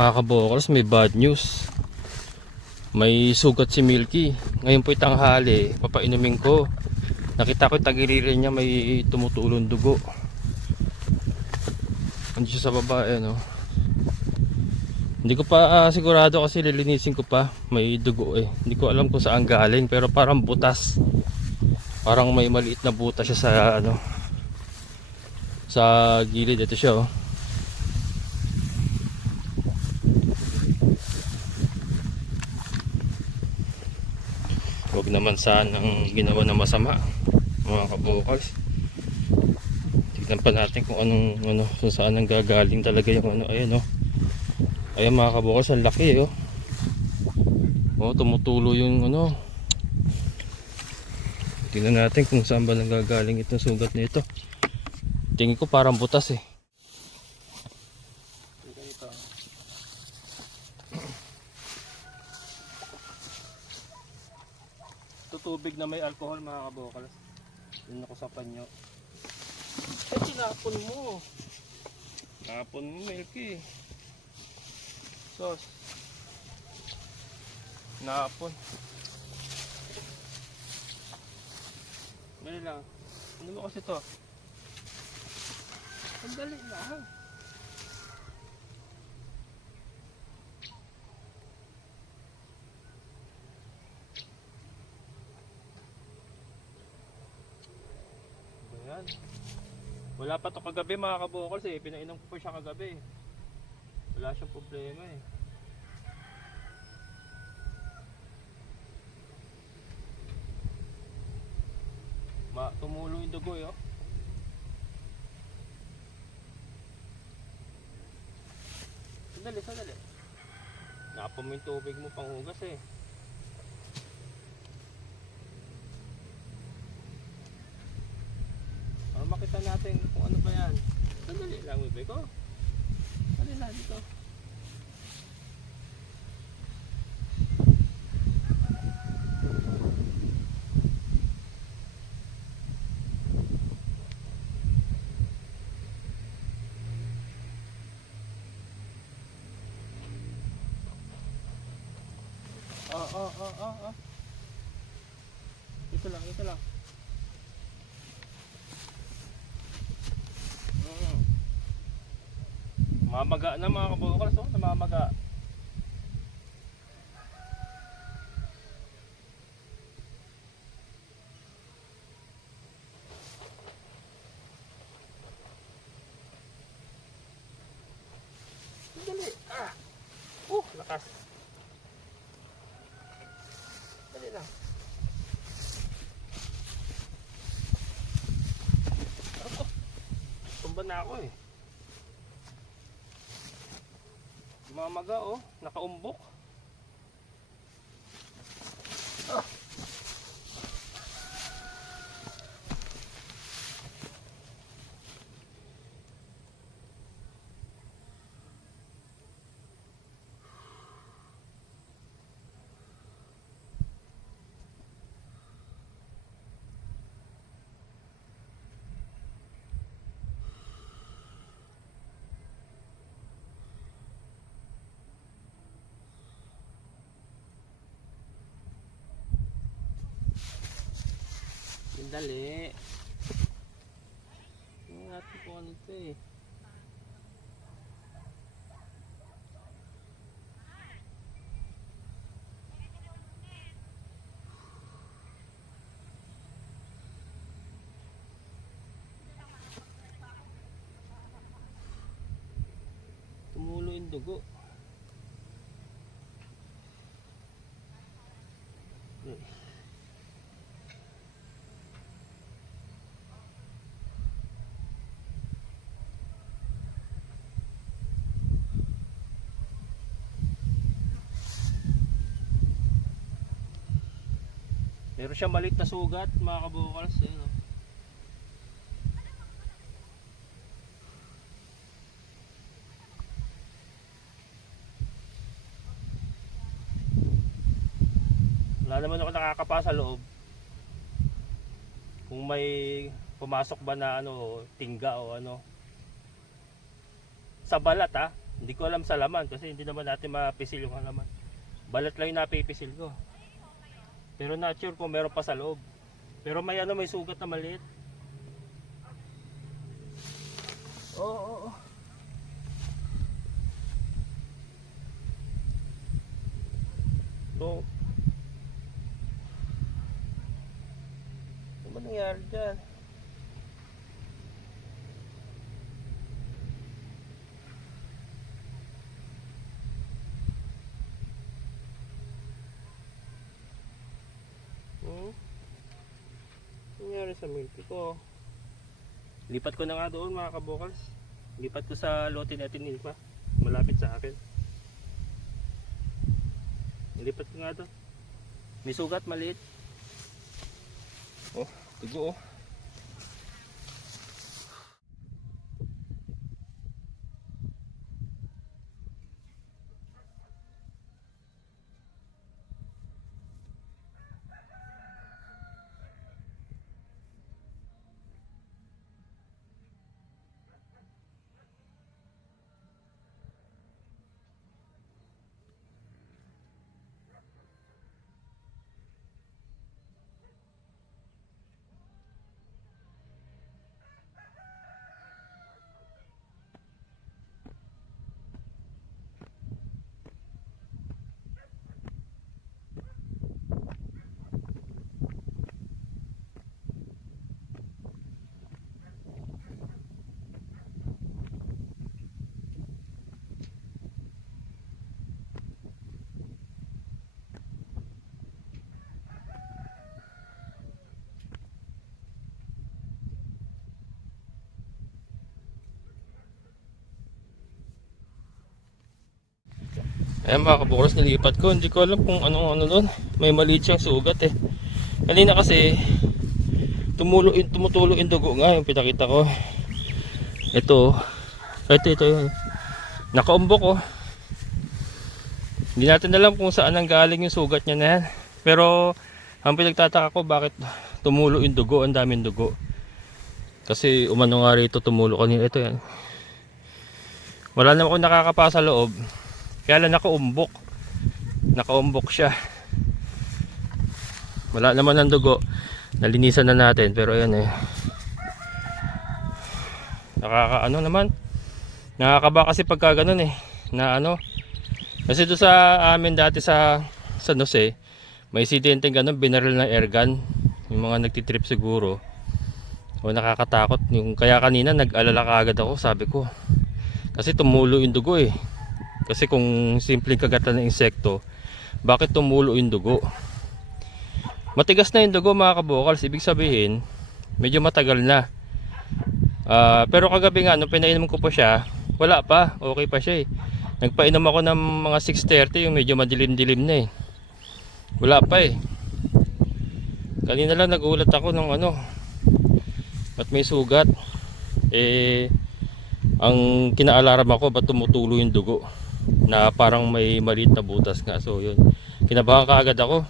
Mga kabokals, may bad news. May sugat si Milky. Ngayon po tanghali, papainumin ko. Nakita ko yung tagiliran niya, may tumutulong dugo. Andiyan siya sa baba, no? Hindi ko pa sigurado kasi lilinisin ko pa. May dugo eh. Hindi ko alam kung saan galing, pero parang butas. Parang may maliit na butas siya sa ano, sa gilid. Ito siya, oh. Huwag naman sanang ginawa na masama, mga kabokals. Tignan pa natin kung anong ano, kung saan ang gagaling talaga yung ano. Ayan, oh. Ayan mga kabokals, ang laki, oh. Oh, tumutulo yung ano. Tingnan natin kung saan ba nanggagaling itong sugat nito. Tingin ko parang butas eh. Ito tubig na may alcohol, mga kabokals. Yun ako sa panyo. Ay, tinapon mo. Tinapon mo, Milky. Sos. Tinapon. Dali lang. Ano mo kasi to? Sandali lang. Ayan. Wala pa to kagabi, mga kabokals eh. Pinainom ko pa siya kagabi. Wala siyang problema eh. Tumulo yung dugo eh, oh. Sandali. Napon mo yung tubig mo pang hugas eh. Para makita natin kung ano ba yan. Sandali lang, bibig ko. Sandali lang dito. Ito lang. Mamaga na, mga kabokals, oh, namamaga. Dali. Lakas. Dali lang. Tumba na ako eh. Mamaga, oh, nakaumbok. Dali. Tingnan natin kung ano ito eh. Tumulo yung dugo. Meron siya maliit na sugat, mga kabokals. Ayan, oh. Wala naman ako nakakapasa sa loob. Kung may pumasok ba na ano, tingga o ano. Sa balat, ha. Hindi ko alam sa laman kasi hindi naman natin mapisil yung laman. Balat lang yung napipisil ko. Pero not sure kung meron pa sa loob. Pero may ano, may sugat na maliit. Oo. So, ano ba nangyari dyan? Nangyari sa milky ko. Lipat ko na nga doon mga kabukals. Lipat ko sa lote natin nilpa. Malapit sa akin. Lipat ko nga doon. May sugat maliit. Oh, tugo oh. Ayan mga kabukals, nilipat ko. Hindi ko alam kung ano doon. May maliit siyang sugat eh. Kanina kasi tumutulo yung dugo nga yung pinakita ko. Ito yun. Nakaumbok oh. Hindi natin alam kung saan ang galing yung sugat niya na yan. Pero ang pinagtataka ko bakit tumulo yung dugo, ang daming dugo. Kasi umano nga rito tumulo kanina. Ito yan. Wala naman akong nakakapasa loob. Kaya lang nakaumbok siya. Wala naman ng dugo. Nalinisan na natin pero ayan eh. Nakakaba kasi pagka ganun eh. Na ano. Kasi doon sa amin dati sa San Jose, may insidente ganun, binaril ng airgun. Yung mga nagtitrip siguro. O nakakatakot. Kaya kanina nag-alala kaagad ako, sabi ko. Kasi tumulo yung dugo eh. Kasi kung simpleng kagatan ng insekto, bakit tumulo yung dugo? Matigas na yung dugo mga kabukals, ibig sabihin medyo matagal na. Pero kagabi nga nung pinainom ko pa siya, wala pa, okay pa siya eh. Nagpainom ako ng mga 6:30, yung medyo madilim-dilim na eh. Wala pa eh. Kanina lang nagulat ako ng ano, at may sugat. Ang kinaalarm ako ba't tumutulo yung dugo, na parang may maliit na butas nga. So yun, kinabahan kaagad ako.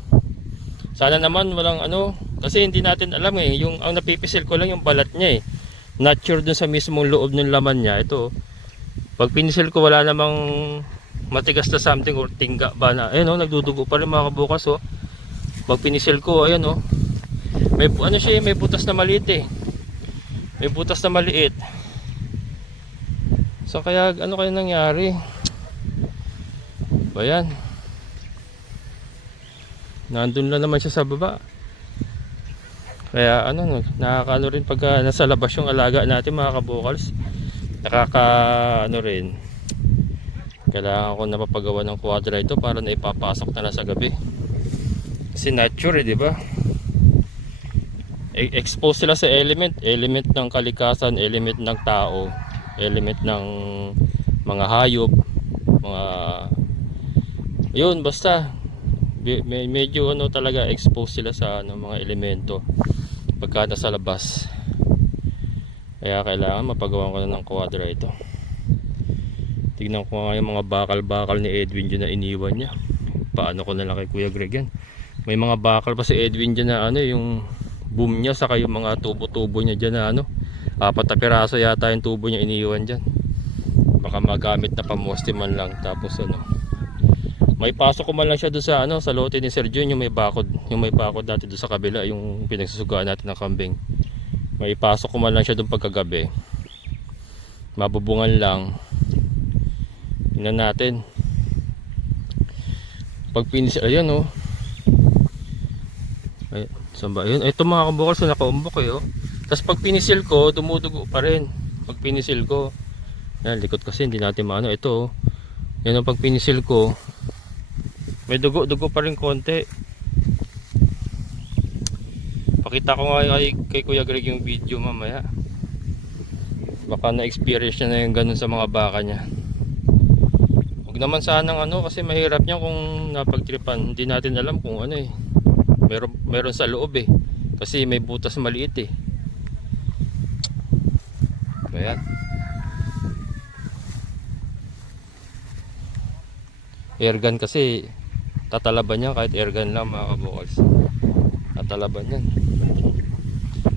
Sana naman walang ano, kasi hindi natin alam eh, yung ang napipisil ko lang yung balat niya eh. Not sure dun sa mismong loob ng laman niya. Ito, pag pinisil ko wala namang matigas na something or tingga ba na. Ayun oh, nagdudugo pa rin mga kabukas oh. Pag pinisil ko, ayun oh. May ano siya, may butas na maliit eh. May butas na maliit. So kaya ano kaya nangyari? Ayan. Nandun lang naman siya sa baba. Kaya ano, nakakaano rin pag nasa labas yung alaga natin mga kabukals. Ano rin. Kailangan ko na mapagawa ng quadra ito para na ipapasok na sa gabi. Kasi nature, di ba? Expose sila sa element ng kalikasan, element ng tao, element ng mga hayop, mga yun, basta medyo ano talaga, expose sila sa ano, mga elemento pagka nasa labas. Kaya kailangan mapagawa ko na ng quadra ito. Tignan ko nga yung mga bakal-bakal ni Edwin dyan na iniwan niya. Paano ko na lang kay Kuya Greg yan. May mga bakal pa si Edwin dyan na ano, yung boom niya, saka yung mga tubo-tubo niya dyan na ano, 4 na piraso yata yung tubo niya iniwan dyan. Baka magamit na pamoste man lang. Tapos ano, may pasok ko man lang siya doon sa ano, sa lote ni Sir Jun, yung may bakod. Yung may bakod natin doon sa kabila, yung pinagsusugaan natin ng kambing. May pasok ko man lang siya doon pagkagabi. Mabubungan lang. Tingnan natin. Pag finish, ayan oh. Ay, saan ba yun? Ito mga kabukal, so nakaumbok eh oh. Tapos pag pinisil ko, dumudugo pa rin. Pag pinisil ko, yan, likot kasi hindi natin maano. Ito oh. Yan ang pag pinisil ko, may dugo pa rin konti. Pakita ko nga kay Kuya Greg yung video mamaya. Baka na-experience niya na yung ganun sa mga baka niya. Huwag naman sanang ano, kasi mahirap niya kung napagtripan. Hindi natin alam kung ano eh. Meron sa loob eh. Kasi may butas maliit eh. Ayan. Airgun kasi tatalaban niya kahit airgun lang mga kabukals. Tatalaban yan.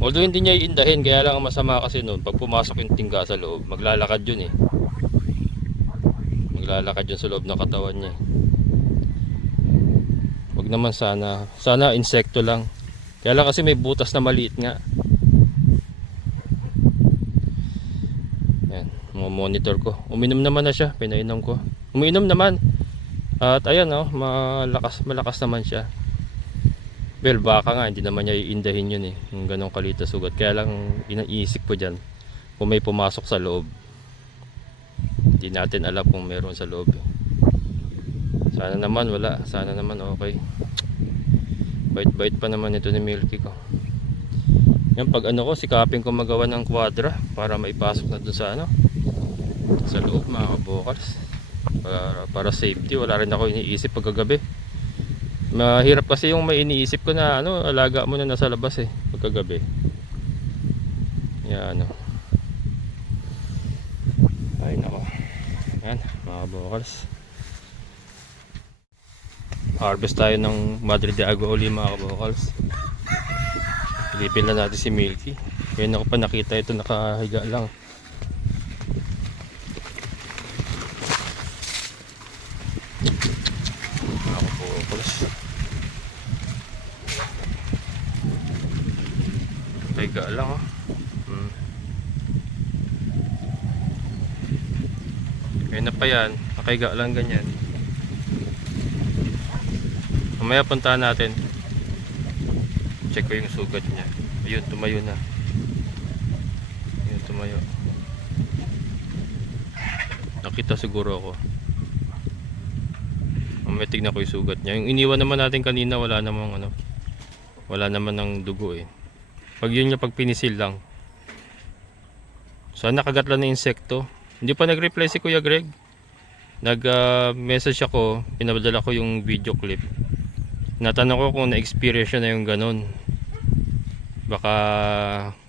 Although hindi niya iindahin, kaya lang ang masama kasi noon, pag pumasok yung tingga sa loob, maglalakad yun eh. Maglalakad yun sa loob ng katawan niya. Wag naman sana. Sana insekto lang. Kaya lang kasi may butas na maliit nga. Ayan, monitor ko. Uminom naman na siya, pinainom ko. Uminom naman. At ayan oh, malakas naman siya. Well, baka nga hindi naman niya iindahin yun eh, yung ganong kalita sugat. Kaya lang iniisip ko dyan kung may pumasok sa loob. Hindi natin alam kung meron sa loob eh. Sana naman wala, sana naman okay. Bait-bait pa naman ito ni Milky ko. Yan, pag ano ko, sikapin ko magawa ng kwadra para maipasok na dun sa ano, sa loob mga kabukals. Para safety, wala rin ako iniisip pagkagabi. Mahirap kasi yung may iniisip ko na ano, alaga mo na nasa labas eh pagkagabi. Yan ano. Ay nako. Yan mga kabukals. Harvest tayo ng Madre de Agua uli mga kabukals. Pilipin na natin si Milky. Ngayon ako pa nakita ito, nakahiga lang. Higa lang oh. Ngayon na pa yan, nakahiga lang ganyan. Mamaya puntahan natin. Check ko yung sugat niya. Ayun, tumayo na. Ayun, tumayo. Nakita siguro ako. Mamaya tignan ko yung sugat niya. Yung iniwan naman natin kanina, wala namang ano, wala naman ng dugo eh. Pag yun yung pag pinisil lang. So nakagat lang ng insekto. Hindi pa nag-reply si Kuya Greg. Nag-message ako, pinabadala ko yung video clip. Natanong ko kung na-experience na yung ganun. Baka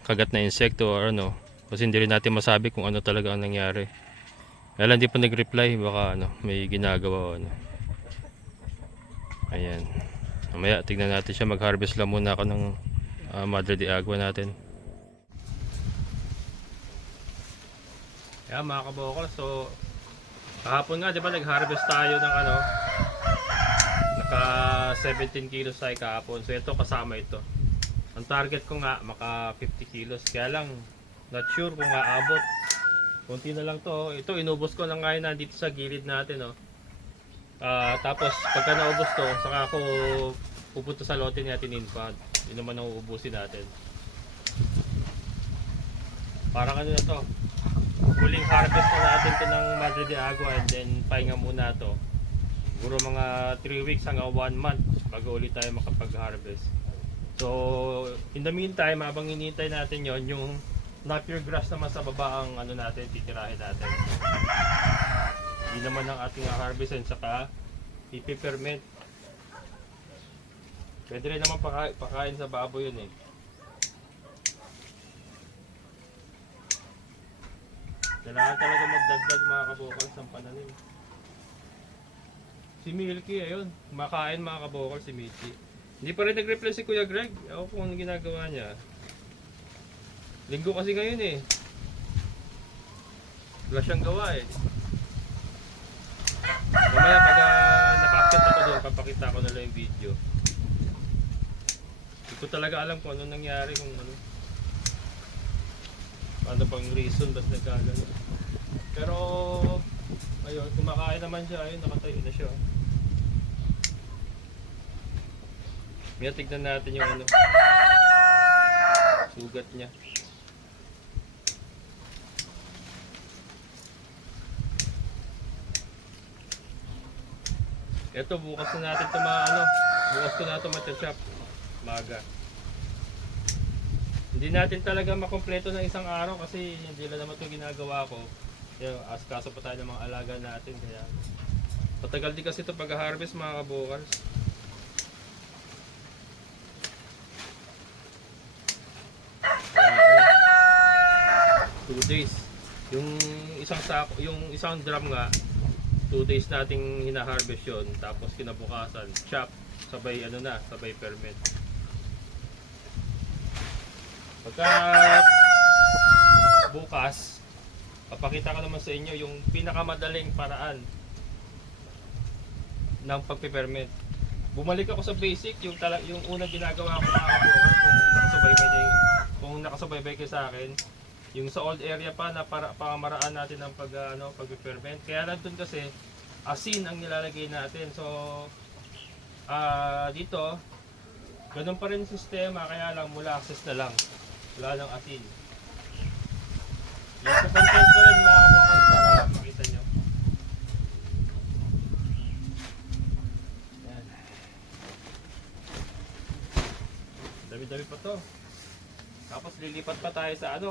kagat na insekto or ano. Kasi hindi rin natin masabi kung ano talaga ang nangyari. Kaya lang hindi pa nag-reply, baka ano, may ginagawa o ano. Ayan. Mamaya tignan natin siya, mag-harvest lang muna ako ng Madre de Agua natin. Yan mga kabokal, so kahapon nga diba nag-harvest tayo ng ano, naka 17 kilos tayo kahapon. So ito kasama ito. Ang target ko nga maka 50 kilos. Kaya lang not sure kung aabot. Kunti na lang to. Ito inubos ko na ngayon nandito sa gilid natin oh. Tapos pagka naubos to, saka ako pupunta sa lote natin infad. Yun naman ang uubusin natin. Parang ano na to, huling harvest na natin to ng Madre de Agua, and then pahinga muna to. Siguro mga 3 weeks hanggang 1 month bago ulit tayo makapag-harvest. So in the meantime, habang hinihintay natin yon, yung napier grass naman sa baba ang ano natin, titirahin natin. Hindi naman ang ating harvest and saka ipiperment. Pwede rin naman pakain sa baboy yun eh. Kailangan talaga magdagdag mga kabokal sa pananim. Si Milky ayun, kumakain mga kabokal si Milky. Hindi pa rin nag-reply si Kuya Greg. Ako kung anong ginagawa niya. Linggo kasi ngayon eh. Wala siyang gawa eh. Mamaya pag nakakit ako doon, papakita ko na lang yung video. Hindi ko talaga alam kung ano nangyari, kung ano. Ano pang reason ba't nagkagano. Pero ayun, kumakain naman siya, ayun, nakatayo na siya. Ngayon tignan natin yung ano, sugat niya. Ito, bukas na natin ito bukas ko na ito matcha-chop. Maga. Hindi natin talaga makompleto ng isang araw kasi hindi lang naman ito ginagawa ko. Kaya askaso pa tayo ng mga alaga natin. Kaya patagal din kasi ito pag-harvest mga kabukals. 2 days. Yung isang sako, yung isang drum nga, 2 days nating hina-harvest yun. Tapos kinabukasan, chop, sabay sabay ferment. Pagka bukas, papakita ko naman sa inyo yung pinakamadaling paraan ng pagpe-ferment. Bumalik ako sa basic, yung unang ginagawa ko kung nakasubaybay kayo sa akin. Yung sa old area pa na pamaraan natin ng pag-ferment. Kaya lang dun kasi asin ang nilalagay natin. So dito ganun pa rin sistema, kaya lang molasses na lang. Wala nang asin. Yung content ko rin mga kabukals para makita nyo. Yan. Dami-dami pa to. Tapos lilipat pa tayo sa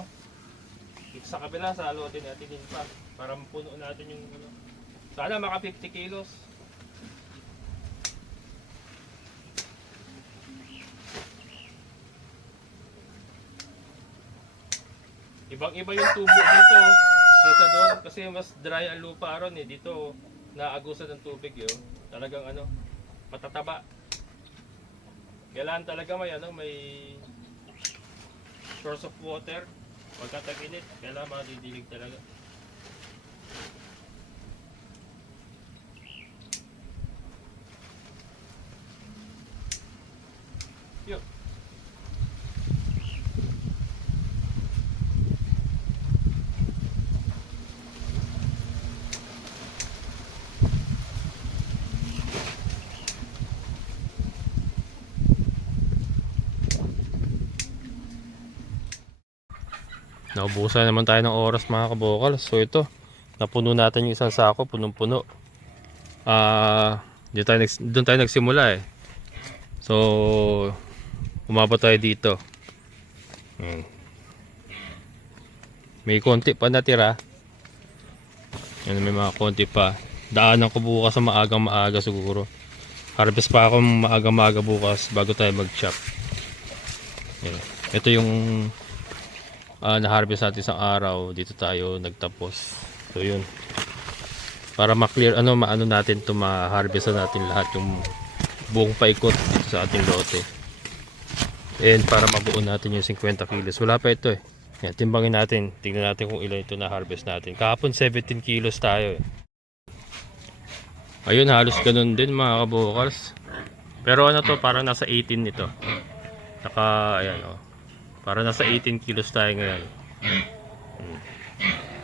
sa kabila, sa lote natin din pa para mapuno natin yung sana maka 50 kilos. Ibang-iba yung tubo dito kaysa doon kasi mas dry ang lupa ron eh. Dito naagusan ng tubig yun. Talagang matataba. Kailangan talaga may source of water. Pagka tag-init, kailangan madidilig talaga. Yun. Naubusan naman tayo ng oras mga kabukals. So ito, napuno natin yung isang sako, punong-puno. Doon tayo nagsimula eh. So umabot tayo dito. May konti pa natira. May mga konti pa. Daanan ko bukas sa maaga siguro. Harvest pa ako maaga bukas bago tayo mag-chop. Ito yung na-harvest natin isang araw. Dito tayo nagtapos. So yun, para ma-clear maano natin to, ma-harvest natin lahat yung buong paikot dito sa ating lote. And para mabuo natin yung 50 kilos. Wala pa ito eh. Yan, timbangin natin. Tingnan natin kung ilan ito na-harvest natin. Kahapon 17 kilos tayo eh. Ayun, halos ganun din mga kabukals. Pero to, parang nasa 18 ito. Ayan para nasa 18 kilos tayo ngayon.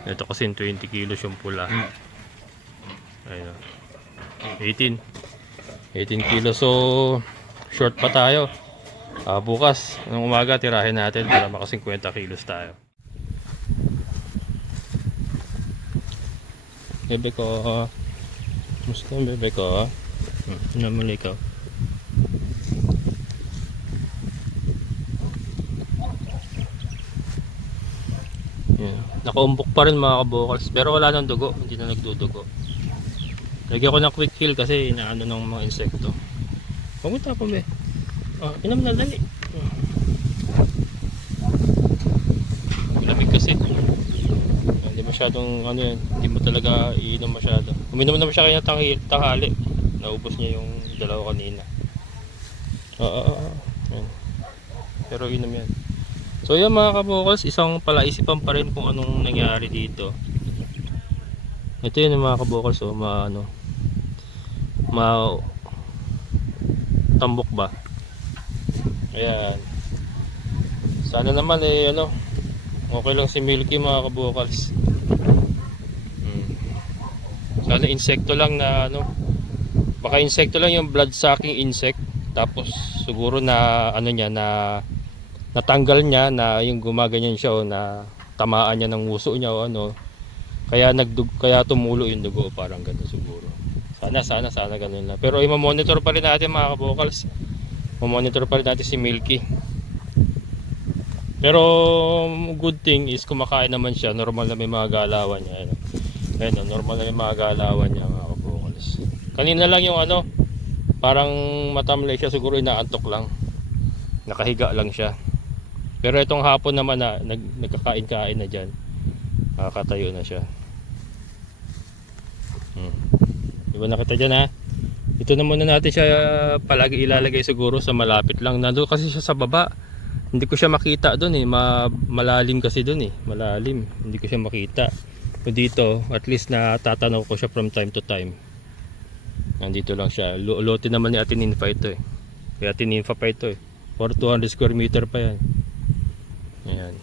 Ito kasi 20 kilos yung pula. Ayun. 18 kilos. So short pa tayo. Bukas ng umaga tirahin natin para maka 50 kilos tayo. Bebe ko. Musta yung bebe ko? Namuli ka. Nakaumbok pa rin mga kabukals, pero wala nang dugo, hindi na nagdudugo. Lagyan ko ng quick kill kasi inaano ng mga insekto. Huwag mo tapon be. Inam na dali. Malamig kasi. Hindi masyadong yan, hindi mo talaga iinom masyado. Uminom naman siya kaya tanghali. Naubos niya yung dalawa kanina. Pero inom yan. So yan mga kabukals, isang palaisipan pa rin kung anong nangyari dito. Ito yun yung mga kabukals, oh, ano, tambok ba? Ayan. Sana naman eh ano, okay lang si Milky mga kabukals. Sana insekto lang na ano, baka insekto lang yung blood sucking insect. Tapos siguro na ano niya na natanggal niya na yung gumaganyan siya o na tamaan niya ng uso niya o ano. Kaya tumulo yung dugo, parang gano'n siguro. Sana gano'n lang. Pero i-monitor pa rin natin mga kabukals. Ma-monitor pa rin natin si Milky. Pero good thing is kumakain naman siya, normal na may mga galawan niya. Ayun, normal na may mga galawan niya mga kabukals. Kanina lang yung ano, parang matamlay siya, siguro inaantok lang. Nakahiga lang siya. Pero itong hapon naman na nagkakain-kain na diyan. Nakakatayo na siya. Diba nakita dyan ha? Ito na muna natin siya palagi ilalagay siguro sa malapit lang. Nandun kasi siya sa baba. Hindi ko siya makita doon eh. Malalim kasi doon eh. Malalim. Hindi ko siya makita. So dito, at least natatanaw ko siya from time to time. Nandito lang siya. Lote naman ni Ate Ninfa ito eh. Kaya Ate Ninfa pa ito eh. For 200 square meter pa yan. Ayan.